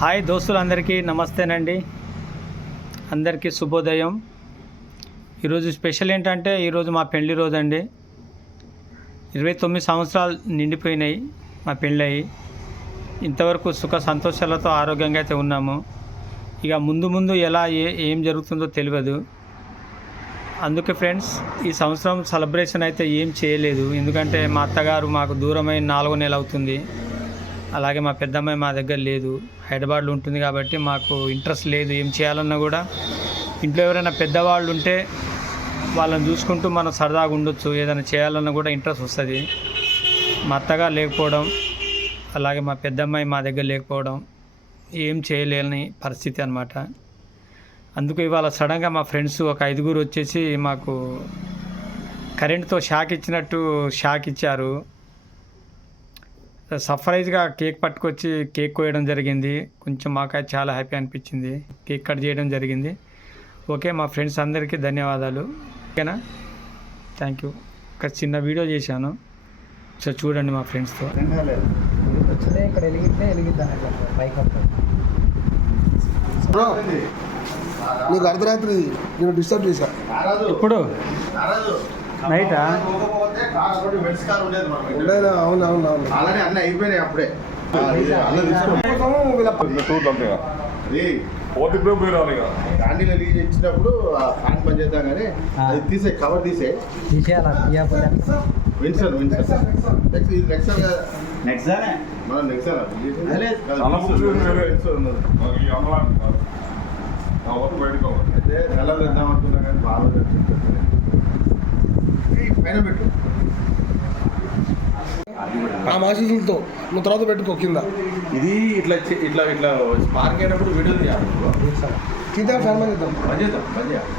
Hi దోస్తులందరికీ నమస్తేనండి. అందరికీ శుభోదయం. ఈరోజు స్పెషల్ ఏంటంటే ఈరోజు మా పెళ్ళి రోజు అండి ఇరవై తొమ్మిది సంవత్సరాలు నిండిపోయినాయి మా పెళ్ళయి ఇంతవరకు సుఖ సంతోషాలతో ఆరోగ్యంగా అయితే ఉన్నాము. ఇక ముందు ముందు ఎలా ఏ ఏం జరుగుతుందో తెలియదు. అందుకే ఫ్రెండ్స్ ఈ సంవత్సరం సెలబ్రేషన్ అయితే ఏం చేయలేదు. ఎందుకంటే మా అత్తగారు మాకు దూరమైన నాలుగో నెల అవుతుంది. అలాగే మా పెద్దమ్మాయి మా దగ్గర లేదు. హైదరాబాద్లో ఉంటుంది కాబట్టి మాకు ఇంట్రెస్ట్ లేదు. ఏం చేయాలన్నా కూడా ఇంట్లో ఎవరైనా పెద్దవాళ్ళు ఉంటే వాళ్ళని చూసుకుంటూ మనం సరదాగా ఉండొచ్చు. ఏదైనా చేయాలన్నా కూడా ఇంట్రెస్ట్ వస్తుంది. మా అత్తగా లేకపోవడం అలాగే మా పెద్దమ్మాయి మా దగ్గర లేకపోవడం ఏం చేయలేని పరిస్థితి అనమాట అందుకు ఇవాళ సడన్గా మా ఫ్రెండ్స్ ఒక ఐదుగురు వచ్చేసి మాకు కరెంట్తో షాక్ ఇచ్చినట్టు షాక్ ఇచ్చారు. సర్ప్రైజ్గా కేక్ పట్టుకొచ్చి కేక్ కోయడం జరిగింది. కొంచెం మాకు చాలా హ్యాపీ అనిపించింది. కేక్ కట్ చేయడం జరిగింది. ఓకే మా ఫ్రెండ్స్ అందరికీ ధన్యవాదాలు. ఓకేనా? Thank you. ఒక చిన్న వీడియో చేశాను. సో చూడండి మా ఫ్రెండ్స్తో. ఇక్కడ నీకు అర్ధరాత్రి నేను డిస్టర్బ్ చేశాను ఇప్పుడు నైటా ఉండేదా అవును అవును అవును. ఆల్రెడీ అన్నీ అయిపోయినాయి అప్పుడే. అన్న పోతే ఇప్పుడు పోయి రావాలి ఇక క్యాండిల్ రిలీజ్ ఇచ్చినప్పుడు ఆ ఫ్యాన్ పని చేద్దాం కానీ అది తీసే కవర్ తీసే. విన్సర్ విన్సర్ నెక్స్ట్ ఇది నెక్సర్ కదా? నెక్స్ట్నే మనం నెక్సర్ అలా ముందు వేరే. ఉన్నది. మాకు ఈ అమలాంటి కాదు. నా వరకు బయటకు అవ్వాలి అయితే నెలలో అనుకున్నా కానీ బాగా ఆ మాసీసులతో నువ్వు తర్వాత పెట్టుకో కింద. ఇది ఇట్లా ఇట్లా ఇట్లా స్పార్క్ అయినప్పుడు వీడియో తీయాలి తీద్దాం ఫ్యాన్ మీద ఇద్దాం. పని చేద్దాం పని చేయాలి.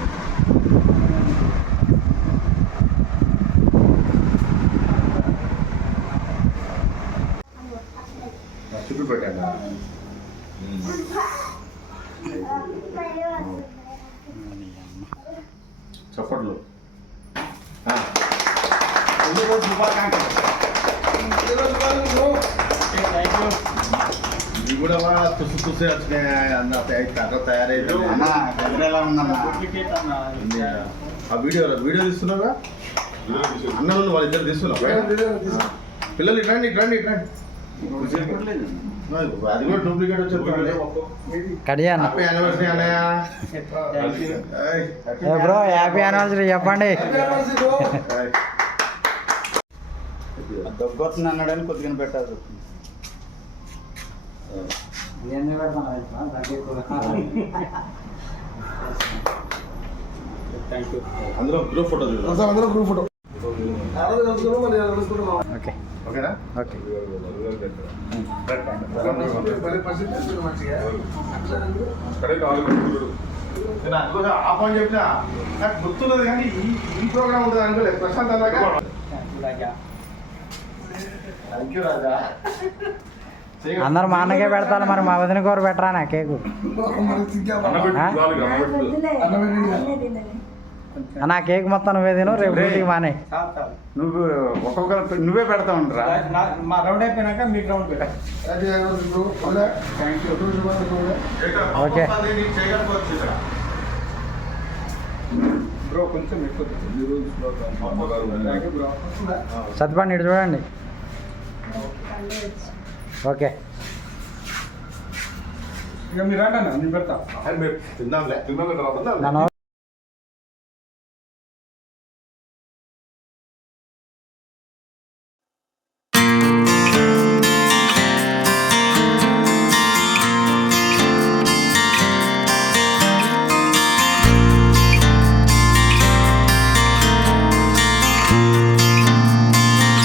చుట్టూ పెట్టాను. చప్పట్లు. ఇవి కూడా తుసు తుసు వచ్చినాయి అన్న కర్ర తయారైతే అన్న దగ్గర ఎలా ఉందన్న? ఆ వీడియో వీడియో తీస్తున్నావుగా అన్నలు వాళ్ళిద్దరు తీస్తున్నావు? పిల్లలు ఇట్రండి ఇట్రండి ఇట్రండి అది కూడా డూప్లికేట్ బ్రో హ్యాపీ యానివర్సరీ చెప్పండి. ఏయ్. దొగ్గొస్తుంది అన్నాడని కొద్దిగా పెట్టారు. అందులో గ్రూప్ ఫోటో అందరం గ్రూప్ ఫోటో ఓకే. ఓకేనా? ఓకే. అందుకోసం ఆ పని చెప్పినా. నాకు గుర్తున్నది కానీ ఈ ప్రోగ్రామ్ ఉంటుంది అనుకోలేదు. ప్రశాంత్ రాజా. అందరు మా అన్నకే పెడతారు మరి మా వదిన కూర పెట్టరా నా కేకు? నా కేక్ మొత్తం నువ్వే తిను రేపు మానే. నువ్వు ఒక్కొక్క నువ్వే పెడతా ఉండరా? మా రౌండ్ అయిపోయినాక మీకు రౌండ్ ఓకే. బ్రో కొంచెం ఎక్కువ సత్యపండి ఇటు చూడండి. ఓకే. ఇక మీరు రండి అన్న నేను పెడతా. తిందాంలే. నన్ను